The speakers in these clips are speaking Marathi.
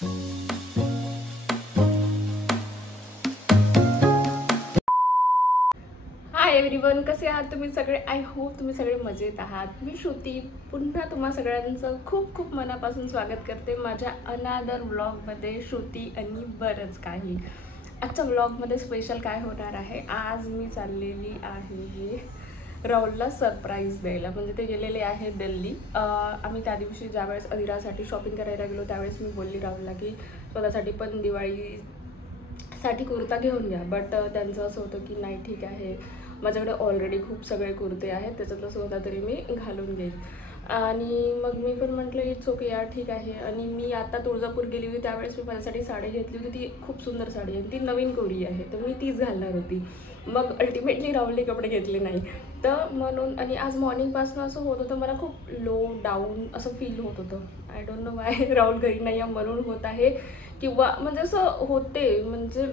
हाय एव्हरीवन, कसे आहात तुम्ही सगळे? आय होप तुम्ही सगळे मजेत आहात. मी श्रुती पुन्हा तुम्हा सगळ्यांचं खूप खूप मनापासून स्वागत करते माझ्या अनादर व्लॉगमध्ये. श्रुती आणि बरंच काही. आजच्या व्लॉगमध्ये स्पेशल काय होणार आहे, आज मी चाललेली आहे राहुलला सरप्राईज द्यायला. म्हणजे ते गेलेले आहे दिल्ली. आम्ही त्या दिवशी ज्यावेळेस अधिरासाठी शॉपिंग करायला गेलो त्यावेळेस मी बोलली राहुलला की स्वतःसाठी पण दिवाळीसाठी कुर्ता घेऊन घ्या. बट त्यांचं असं होतं की नाही ठीक आहे, माझ्याकडे ऑलरेडी खूप सगळे कुर्ते आहेत, त्याच्यातलं स्वतः तरी मी घालून घेईन. आणि मग मी पण म्हटलं इट्स ओके यार, ठीक आहे. आणि मी आता तुळजापूर गेली होती त्यावेळेस मी माझ्यासाठी साडी घेतली होती. ती खूप सुंदर साडी आहे, ती नवीन कोरी आहे, तर मी तीच घालणार होती. मग अल्टिमेटली राहुलने कपडे घेतले नाही. तर म्हणून आणि आज मॉर्निंगपासून असं होत होतं, मला खूप लो डाऊन असं फील होत होतं. I don't know Y. Rahul घरी नाही आहे म्हणून होत आहे, किंवा म्हणजे असं होते, म्हणजे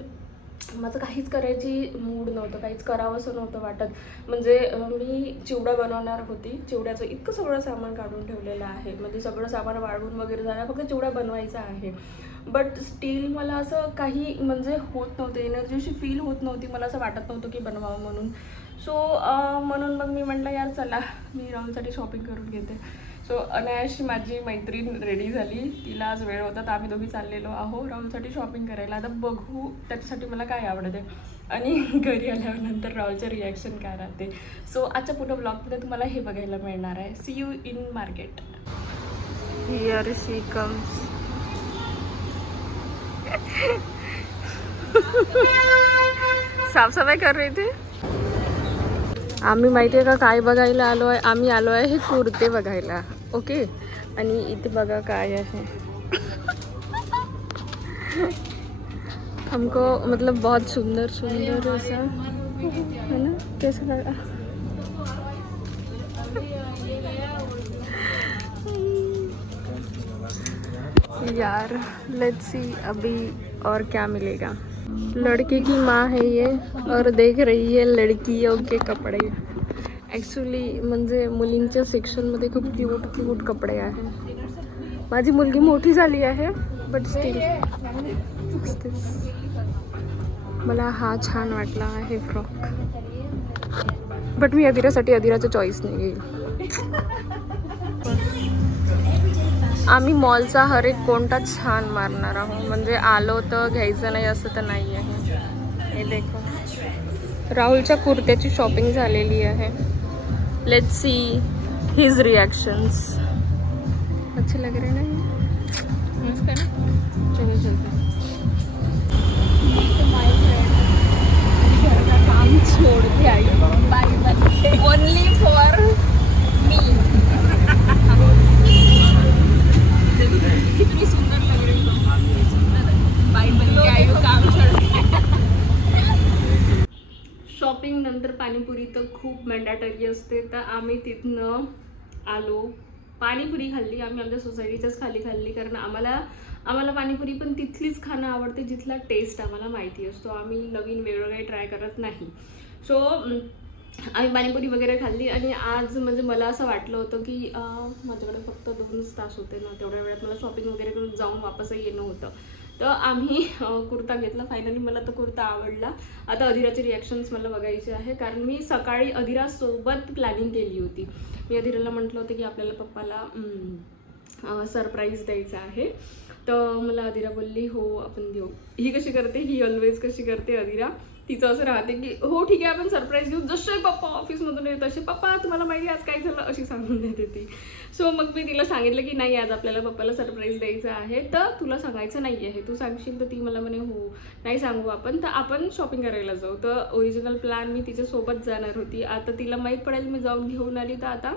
माझं काहीच करायची मूड नव्हतं, काहीच करावं असं नव्हतं वाटत. म्हणजे मी चिवडा बनवणार होती, चिवड्याचं इतकं सगळं सामान काढून ठेवलेलं आहे, म्हणजे सगळं सामान वाळवून वगैरे झालं, फक्त चिवडा बनवायचा आहे. बट स्टील मला असं काही म्हणजे होत नव्हतं, एनर्जी अशी फील होत नव्हती, मला असं वाटत नव्हतं की बनवावं म्हणून. सो म्हणून मग मी म्हटलं यार चला मी राहुलसाठी शॉपिंग करून घेते. सो अनायाशी माझी मैत्रीण रेडी झाली, तिला आज वेळ होता तर आम्ही दोघी चाललेलो आहो राहुलसाठी शॉपिंग करायला. आता बघू त्याच्यासाठी मला काय आवडते आणि घरी आल्यानंतर राहुलचं रिॲक्शन काय राहते. सो आजच्या पुढं ब्लॉगमध्ये तुम्हाला हे बघायला मिळणार आहे. See you in market. Here she comes. साफसफाई कर रही थी. आम्ही माहिती आहे का काय बघायला आलो आहे? आम्ही आलो आहे हे कुर्ते बघायला. ओके, आणि इथे बघा काय आहे. हमको मतलब बहुत सुंदर सुंदर ऐसा है ना, कैसा लगा? यार लेट्स सी अभी और क्या मिलेगा. लड़के की माँ है ये और देख रही है लड़कियों के कपड़े. ॲक्च्युली म्हणजे मुलींच्या सेक्शनमध्ये खूप क्यूट क्यूट कपडे आहेत. माझी मुलगी मोठी झाली आहे बट स्टील मला हा छान वाटला आहे फ्रॉक. बट मी अधिरासाठी अधिराचं चॉईस नाही घेईल. आम्ही मॉलचा हर एक कोणता छान मारणार आहोत, म्हणजे आलो तर घ्यायचं नाही असं तर नाही आहे. हे देखो राहुलच्या कुर्त्याची शॉपिंग झालेली आहे. Let's see his reactions. अच्छे लग रहे हैं ना? मस्त है ना? चलो चलते हैं. घर का काम छोड़ के आई bye bye only for me. कितनी सुंदर लग रही हो. बाय बन के आई हो काम छोड़ के. शॉपिंग नंतर पाणीपुरी तर खूप मॅन्डेटरी असते, तर आम्ही तिथनं आलो. पाणीपुरी खाल्ली आम्ही आमच्या सोसायटीच्याच खाल्ली, कारण आम्हाला पाणीपुरी पण तिथलीच खाणं आवडते जिथला टेस्ट आम्हाला माहिती असतो. आम्ही नवीन वेगळं काही ट्राय करत नाही. सो आम्ही पाणीपुरी वगैरे खाल्ली. आणि आज म्हणजे मला असं वाटलं होतं की माझ्याकडे फक्त 2 तास होते ना, तेवढ्या वेळात मला शॉपिंग वगैरे करून जाऊन वापसही येणं होतं. तर आम्ही कुर्ता घेतला फायनली. मला तो कुर्ता आवडला. आता अधिराचे रिॲक्शन्स मला बघायचे आहे, कारण मी सकाळी अधिरासोबत प्लॅनिंग केली होती. मी अधिराला म्हटलं होतं की आपल्याला पप्पाला सरप्राईज द्यायचा आहे. तर मला अधिरा बोलली हो आपण देऊ. ही कशी करते, ही ऑलवेज कशी करते अधिरा, तिचं असं राहते की हो ठीक आहे आपण सरप्राईज देऊ, जसे पप्पा ऑफिसमधून येत तसे पप्पा तुम्हाला माहिती आज काय झालं अशी सांगून देते ती. सो मग मी तिला सांगितलं की नाही आज आपल्याला पप्पाला सरप्राईज द्यायचं आहे, तर तुला सांगायचं नाही आहे, तू सांगशील. तर ती मला म्हणे हो नाही सांगू आपण, तर आपण शॉपिंग करायला जाऊ. तर ओरिजिनल प्लॅन मी तिच्यासोबत जाणार होती. आता तिला माहीत पडेल मी जाऊन घेऊन आली, तर आता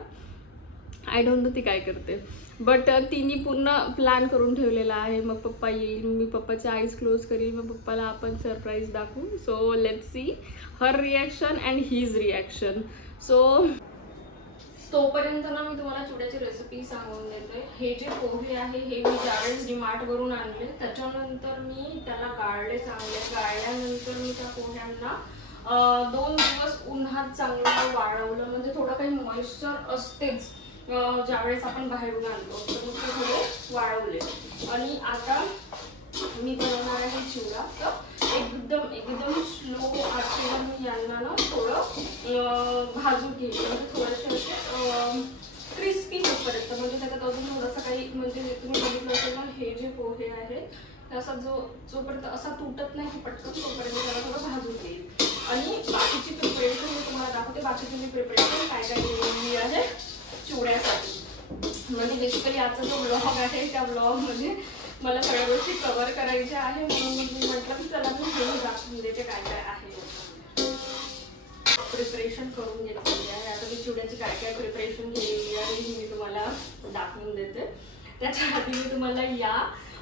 आय डोंट नो ती काय करते. बट तिने पूर्ण प्लॅन करून ठेवलेला आहे. मग पप्पा येईल, मी पप्पाच्या आईज क्लोज करील, मग पप्पाला आपण सरप्राईज दाखवू. So let's see her reaction and his reaction. So तोपर्यंत ना मी तुम्हाला चिवड्याची रेसिपी सांगून देते. हे जे पोहे आहे हे मी ज्यावेळेस डीमार्टवरून आणले त्याच्यानंतर मी त्याला गाळले चांगले. गाळल्यानंतर मी त्या पोह्यांना 2 दिवस उन्हात चांगलं वाळवलं, म्हणजे थोडं काही मॉइश्चर असतेच ज्यावेळेस आपण बाहेरून आणतो, तर मग ते थोडे वाळवले. आणि आता मी बनवणार आहे चिवडा. तर एकदम एकदम स्लो आचेवर मी यांना ना थोडं भाजून घेईल, म्हणजे थोडेसे असे क्रिस्पी होईपर्यंत. म्हणजे त्याच्यात अजून थोडंसं काही, म्हणजे तुम्ही बघितलं असेल ना, हे जे पोहे आहेत त्याचा जोपर्यंत असा तुटत नाही पटकन तोपर्यंत त्याला थोडं भाजून घेईल. आणि बाकीची प्रिपरेशन मी तुम्हाला दाखवते. बाकीची मी प्रिपरेशन काय काय केलेली आहे चिवड्यासाठी. म्हणजे बेसिकली आजचा जो ब्लॉग आहे त्या ब्लॉगमध्ये मला सगळ्या गोष्टी कव्हर करायच्या आहे, म्हणून मी म्हटलं की चला मी हे दाखवून देते काय काय आहे. प्रिपरेशन करून घेतलेली आहे. आता मी चिवड्याची काय काय प्रिपरेशन केलेली आहे ही मी तुम्हाला दाखवून देते. त्याच्या आधी मी तुम्हाला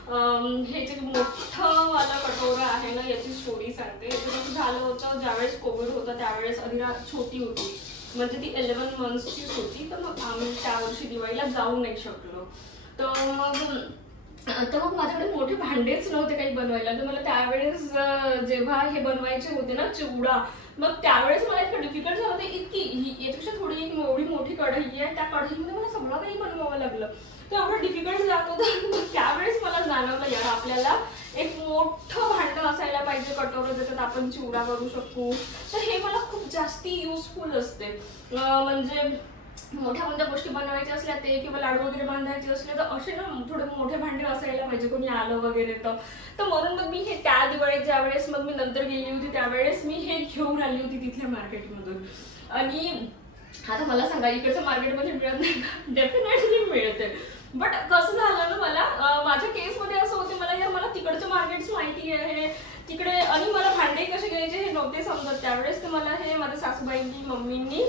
हे जे मोठं वाला कटोरा आहे ना याची स्टोरी सांगते. याचं कसं झालं होतं, ज्यावेळेस कोविड होता त्यावेळेस अधिरा छोटी होती, म्हणजे ती 11 मंथ्सचीच होती. तर मग आम्ही त्या वर्षी दिवाळीला जाऊ नाही शकलो. तर मग माझ्याकडे मोठे भांडेच नव्हते काही बनवायला. तर मला त्यावेळेस जेव्हा हे बनवायचे होते ना चिवडा, मग त्यावेळेस मला इतकं डिफिकल्ट झालं होतं. याच्यापेक्षा थोडी एक एवढी मोठी कढई आहे, त्या कढईमध्ये मला सगळं काही बनवावं लागलं. तर एवढं डिफिकल्ट जात होतं. त्यावेळेस मला जाणवलं यार आपल्याला एक मोठं भांडं असायला पाहिजे, कटोरं, ज्याच्यात आपण चिवडा करू शकू. तर हे मला खूप जास्ती युजफुल असते. म्हणजे मोठ्या गोष्टी बनवायच्या असल्या ते, किंवा लाडू वगैरे बांधायचे असले तर असे ना थोडे मोठे भांडे असायला पाहिजे, कोणी आलं वगैरे तर म्हणून मग मी हे त्या दिवाळीत ज्यावेळेस मग मी नंतर गेली होती त्यावेळेस मी हे घेऊन आली होती तिथल्या मार्केटमधून. आणि आता मला सांगा इकडच्या मार्केटमध्ये मिळत नाही का? डेफिनेटली मिळते. बट कसं झालं ना, मला माझ्या केसमध्ये असं होते, मला तिकडचं मार्केट्स माहिती आहे तिकडे, आणि मला भांडे कसे घ्यायचे हे नव्हते समजत त्यावेळेस. तर मला हे माझ्या सासूबाईंनी मम्मींनी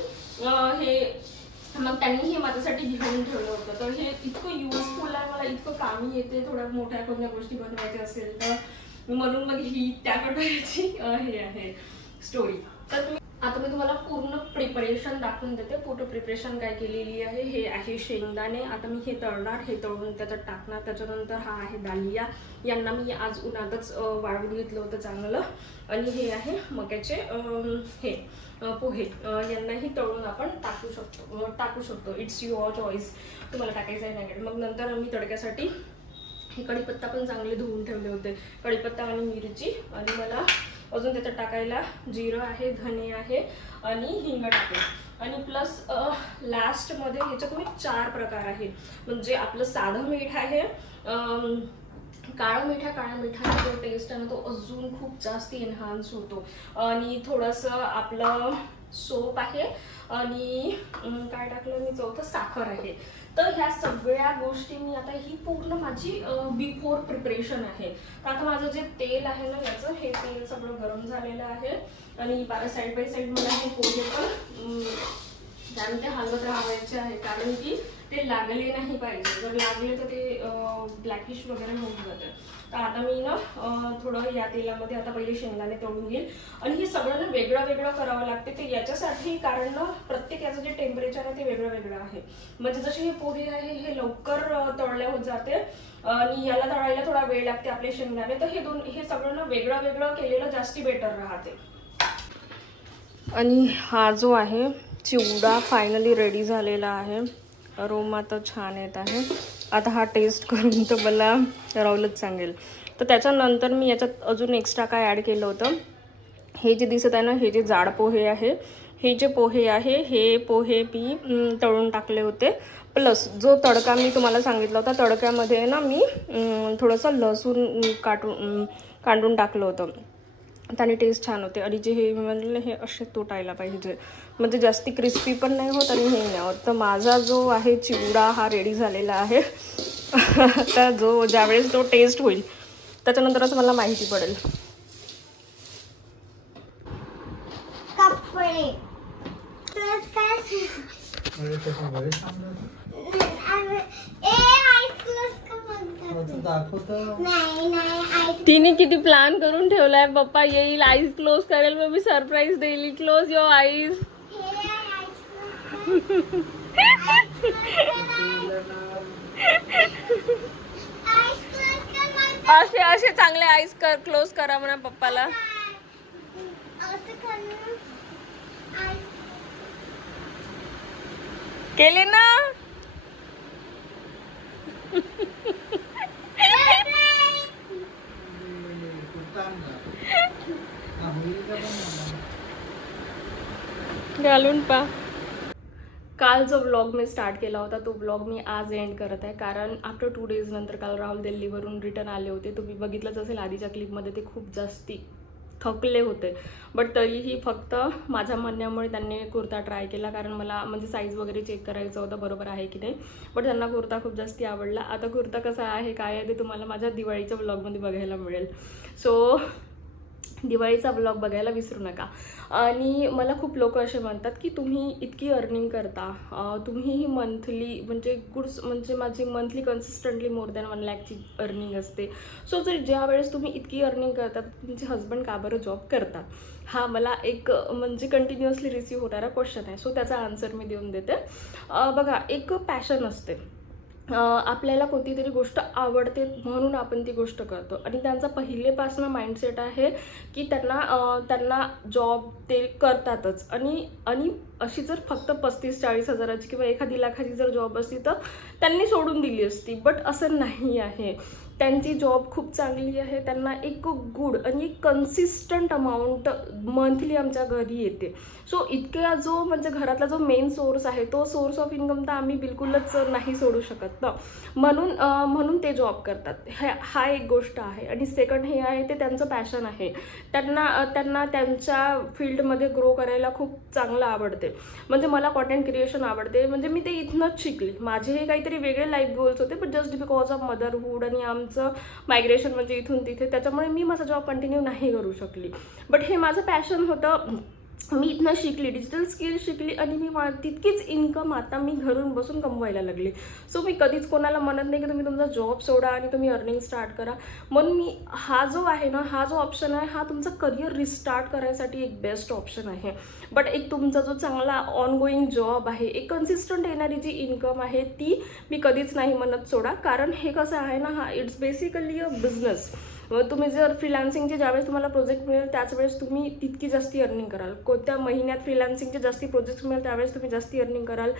हे मग त्यांनी हे माझ्यासाठी घेऊन ठेवलं होतं. तर हे इतकं युजफुल आहे, मला इतकं कामी येते थोड्या मोठ्या कोणत्या गोष्टी बनवायच्या असेल तर. म्हणून मग ही त्या कटोऱ्याची हे आहे स्टोरी. तर आता मी तुम्हाला पूर्ण प्रिपरेशन दाखवून देते. पूर्ण प्रिपरेशन काय केलेली आहे. हे आहे शेंगदाणे. आता मी हे तळणार, हे तळून त्याच्यात टाकणार. त्याच्यानंतर हा आहे दालिया, यांना मी आज उन्हातच वाळवून घेतलं होतं चांगलं. आणि हे आहे मक्याचे हे पोहे, यांनाही तळून आपण टाकू शकतो. इट्स युअर चॉईस, तुम्हाला टाकायचं आहे नाही. मग नंतर मी तडक्यासाठी हे कढीपत्ता पण चांगले धुवून ठेवले होते, कढीपत्ता आणि मिरची. आणि मला अजून त्याच्यात टाकायला जिरं आहे, धने आहे आणि हिंग टाकेल. आणि प्लस लास्टमध्ये याच्यात मी 4 प्रकार आहे. म्हणजे आपलं साधं मीठ आहे, काळ्या मिठाचा जो टेस्ट आहे ना तो अजून खूप जास्त एनहान्स होतो. आणि थोडंसं आपलं सोप आहे, आणि काय टाकलं मी चौथं, साखर आहे. तर ह्या सगळ्या गोष्टी मी आता, ही पूर्ण माझी बिफोर प्रिपरेशन आहे. तर आता माझं जे तेल आहे ना याचं, हे तेल सगळं गरम झालेलं आहे. आणि साईड बाय साईड मला हे पोहे पण त्यामध्ये हलवत राहायचे आहे, कारण की ते लागले नाही पाहिजे. जर लागले तर ते ब्लॅकिश वगैरे होऊन जाते. तर आता मी ना थोडं या तेलामध्ये आता पहिले शेंगदाणे तळून घेईल. आणि हे सगळं ना वेगळं करावं लागते. ते याच्यासाठी कारण ना प्रत्येक याचं जे टेम्परेचर आहे ते वेगळं आहे. म्हणजे जसे हे पोहे आहे हे लवकर तळले होत जाते, आणि याला तळायला थोडा वेळ लागते आपले शेंगदाणे. तर हे सगळं ना वेगळं केलेलं जास्ती बेटर राहते. आणि हा जो आहे चिवडा फायनली रेडी झालेला आहे. अरोमा तर छान येत आहे. आता हा टेस्ट करून तर मला राहुलच सांगेल. तर त्याच्यानंतर मी याच्यात अजून एक्स्ट्रा काय ॲड केलं होतं. हे जे दिसत आहे ना, हे जे जाड पोहे आहे, हे जे पोहे आहे हे पोहे मी तळून टाकले होते. प्लस जो तडका मी तुम्हाला सांगितला होता, तडक्यामध्ये ना मी थोडंसं लसूण काढून टाकलं होतं. त्याने टेस्ट छान होते. आणि जे हे म्हणलं हे असे तुटायला पाहिजे, म्हणजे जास्ती क्रिस्पी पण नाही होत आणि हे नाही होत. तर माझा जो आहे चिवडा हा रेडी झालेला आहे. तर ज्यावेळेस तो टेस्ट होईल त्याच्यानंतरच मला माहिती पडेल. तिने किती प्लॅन करून ठेवलाय. पप्पा येईल, आईज क्लोज करेल, मग मी सरप्राईज देईल. Close your eyes. असे चांगले आईज क्लोज करा म्हणा पप्पाला. केले ना. घालून पा. काल जो व्लॉग मी स्टार्ट केला होता तो व्लॉग मी आज एंड करत आहे, कारण आफ्टर 2 days नंतर काल राहुल दिल्लीवरून रिटर्न आले होते. तुम्ही बघितलंच असेल आधीच्या क्लिपमध्ये, ते खूप जास्ती थकले होते. बट तरीही फक्त माझ्या म्हणण्यामुळे त्यांनी कुर्ता ट्राय केला, कारण मला म्हणजे साईज वगैरे चेक करायचं होतं बरोबर आहे की नाही. बट त्यांना कुर्ता खूप जास्ती आवडला. आता कुर्ता कसा आहे काय आहे ते तुम्हाला माझ्या दिवाळीच्या व्लॉगमध्ये बघायला मिळेल. सो दिवाळीचा ब्लॉग बघायला विसरू नका. आणि मला खूप लोक असे म्हणतात की तुम्ही इतकी अर्निंग करता, तुम्हीही मंथली म्हणजे माझी मंथली कन्सिस्टंटली मोर दॅन 1 लाखची अर्निंग असते. सो जर ज्या वेळेस तुम्ही इतकी अर्निंग करतात, तुमचे हस्बंड का बरं जॉब करतात? हा मला एक म्हणजे कंटिन्युअसली रिसीव्ह होणारा क्वेश्चन आहे. सो त्याचा आन्सर मी देऊन देते. बघा, एक पॅशन असते. आपल्याला कोणती तरी गोष्ट आवडते म्हणून आपण ती गोष्ट करतो. आणि त्यांचा पहिलेपासून माइंडसेट आहे की त्यांना जॉब ते करतातच. आणि अशी जर फक्त 35-40 हजाराची किंवा 1 लाखाची जर जॉब असती तर त्यांनी सोडून दिली असती. बट असं नाही आहे. त्यांची जॉब खूप चांगली आहे. त्यांना एक गुड आणि कन्सिस्टंट अमाऊंट मंथली आमच्या घरी येते. सो इतक्या जो म्हणजे घरातला जो मेन सोर्स आहे तो सोर्स ऑफ इन्कम तर आम्ही बिलकुलच नाही सोडू शकत ना. म्हणून ते जॉब करतात. हा एक गोष्ट आहे. आणि सेकंड हे आहे ते त्यांचं पॅशन आहे. त्यांना त्यांच्या फील्डमध्ये ग्रो करायला खूप चांगलं आवडते. म्हणजे मला कॉन्टेंट क्रिएशन आवडते. म्हणजे मी ते इथनंच शिकली. माझे हे काहीतरी वेगळे लाईफ गोल्स होते, पण जस्ट बिकॉज ऑफ मदरहूड आणि आमचं मायग्रेशन म्हणजे इथून तिथे, त्याच्यामुळे मी माझा जॉब कंटिन्यू नाही करू शकली. बट हे माझं पॅशन होतं. मी इथनं शिकली, डिजिटल स्किल शिकली आणि मी तितकीच इन्कम आता मी घरून बसून कमवायला लागली. सो मी कधीच कोणाला म्हणत नाही की तुम्ही तुमचा जॉब सोडा आणि तुम्ही अर्निंग स्टार्ट करा. म्हणून मी हा जो आहे ना, हा जो ऑप्शन आहे हा तुमचा करिअर रिस्टार्ट करायसाठी एक बेस्ट ऑप्शन आहे. बट एक तुमचा जो चांगला ऑनगोईंग जॉब आहे, एक कन्सिस्टंट येणारी जी इन्कम आहे ती मी कधीच नाही म्हणत सोडा. कारण हे कसं आहे ना, हा इट्स बेसिकली अ बिझनेस. तुम्ही जर फ्रीलान्सिंगचे ज्यावेळेस तुम्हाला प्रोजेक्ट मिळेल त्याच वेळेस तुम्ही तितकी जास्ती अर्निंग कराल. कोणत्या महिन्यात फ्रीलान्सिंगचे जास्ती प्रोजेक्ट मिळेल त्यावेळेस तुम्ही जास्ती अर्निंग कराल.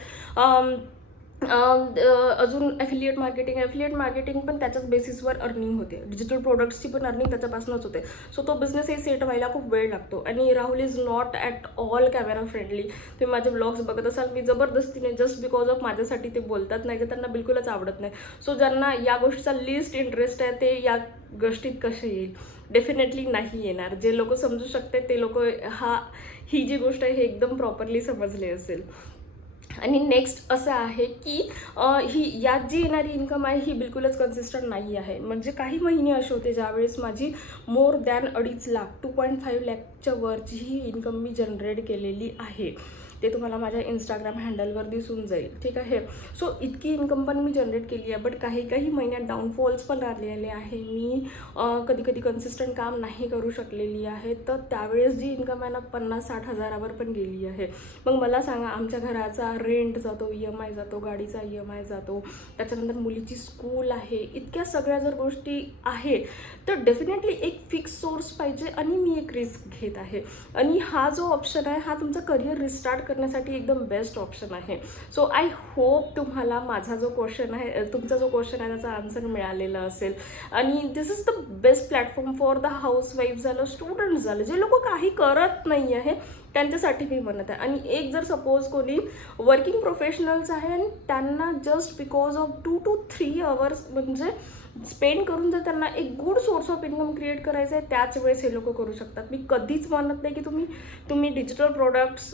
अजून ॲफिलिएट मार्केटिंग पण त्याच्याच बेसिसवर अर्निंग होते. डिजिटल प्रोडक्ट्सची पण अर्निंग त्याच्यापासूनच होते. सो तो बिझनेस हे सेट व्हायला खूप वेळ लागतो. आणि Rahul is not at all camera friendly. तुम्ही माझे ब्लॉग्स बघत असाल, मी जबरदस्तीने जस्ट बिकॉज ऑफ माझ्यासाठी ते बोलतात, नाही तर त्यांना बिलकुलच आवडत नाही. सो ज्यांना या गोष्टीचा लिस्ट इंटरेस्ट आहे ते या गोष्टीत कसे येईल? डेफिनेटली नाही येणार. जे लोक समजू शकते ते लोक ही जी गोष्ट आहे हे एकदम प्रॉपरली समजले असेल. आणि नेक्स्ट असं आहे की यात जी येणारी इन्कम आहे ही बिलकुलच कन्सिस्टंट नाही आहे. म्हणजे काही महिने असे होते ज्यावेळेस माझी मोर दॅन 2.5 लाख 2.5 लाखच्या वरची ही इन्कम मी जनरेट केलेली आहे. ते तुम्हाला माझ्या इंस्टाग्राम हँडलवर दिसून जाईल, ठीक आहे. सो इतकी इन्कम पण मी जनरेट केली आहे. बट काही महिन्यात डाऊनफॉल्स पण आलेले आहे. मी कधी कधी कन्सिस्टंट काम नाही करू शकलेली आहे. तर त्यावेळेस जी इन्कम आहे ना 50-60 हजारावर पण गेली आहे. मग मला सांगा, आमच्या घराचा रेंट जातो, EMI जातो, गाडीचा EMI जातो, त्याच्यानंतर मुलीची स्कूल आहे, इतक्या सगळ्या जर गोष्टी आहे तर डेफिनेटली एक फिक्स सोर्स पाहिजे. आणि मी एक रिस्क घेत आहे. आणि हा जो ऑप्शन आहे हा तुमचा करिअर रिस्टार्ट करण्यासाठी एकदम बेस्ट ऑप्शन आहे. सो आय होप तुम्हाला माझा जो क्वेश्चन आहे, तुमचा जो क्वेश्चन आहे त्याचा आन्सर मिळालेला असेल. आणि this is the best platform for the housewife झालं, स्टुडंट झालं, जे लोक काही करत नाही आहे त्यांच्यासाठी मी म्हणत आहे. आणि एक जर सपोज कोणी वर्किंग प्रोफेशनल्स आहे आणि त्यांना just because of 2 to 3 hours म्हणजे स्पेंड करून जर त्यांना एक good source of income create करायचं आहे त्याच वेळेस हे लोक करू शकतात. मी कधीच म्हणत नाही की तुम्ही डिजिटल प्रोडक्ट्स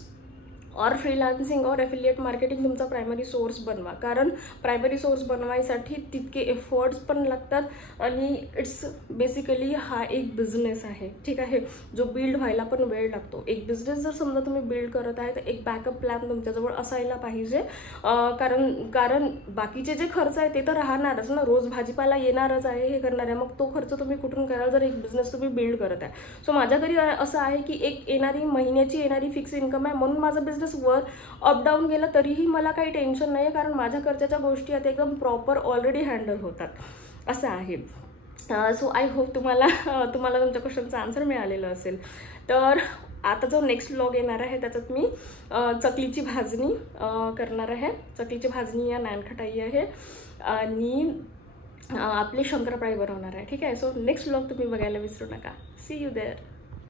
और फ्रीलान्सिंग और ॲफिलिएट मार्केटिंग तुमचा प्रायमरी सोर्स बनवा. कारण प्रायमरी सोर्स बनवायसाठी तितके एफर्ट्स पण लागतात. आणि इट्स बेसिकली हा एक बिझनेस आहे, ठीक आहे, जो बिल्ड व्हायला पण वेळ लागतो. एक बिझनेस जर समजा तुम्ही बिल्ड करत आहे तर एक बॅकअप प्लॅन तुमच्याजवळ असायला पाहिजे. कारण बाकीचे जे खर्च आहे ते तर राहणारच ना. रोज भाजीपाला येणारच आहे, हे करणार आहे. मग तो खर्च तुम्ही कुठून कराल जर एक बिझनेस तुम्ही बिल्ड करत आहे. सो माझ्या घरी असं आहे की एक महिन्याची येणारी फिक्स इन्कम आहे. म्हणून माझा बिझनेस वर अप डाऊन गेलं तरीही मला काही टेन्शन नाही, कारण माझ्या खर्चाच्या गोष्टी आता एकदम प्रॉपर ऑलरेडी हँडल होतात, असं आहे. सो आय होप तुम्हाला तुमच्या क्वेश्चनचा आन्सर मिळालेलं असेल. तर आता जो नेक्स्ट व्लॉग येणार आहे त्याच्यात मी चकलीची भाजणी करणार आहे. चकलीची भाजणी या नानखटाई आहे आणि आपले शंकरपाळी बनवणार आहे, ठीक आहे. सो नेक्स्ट व्लॉग तुम्ही बघायला विसरू नका. See you there.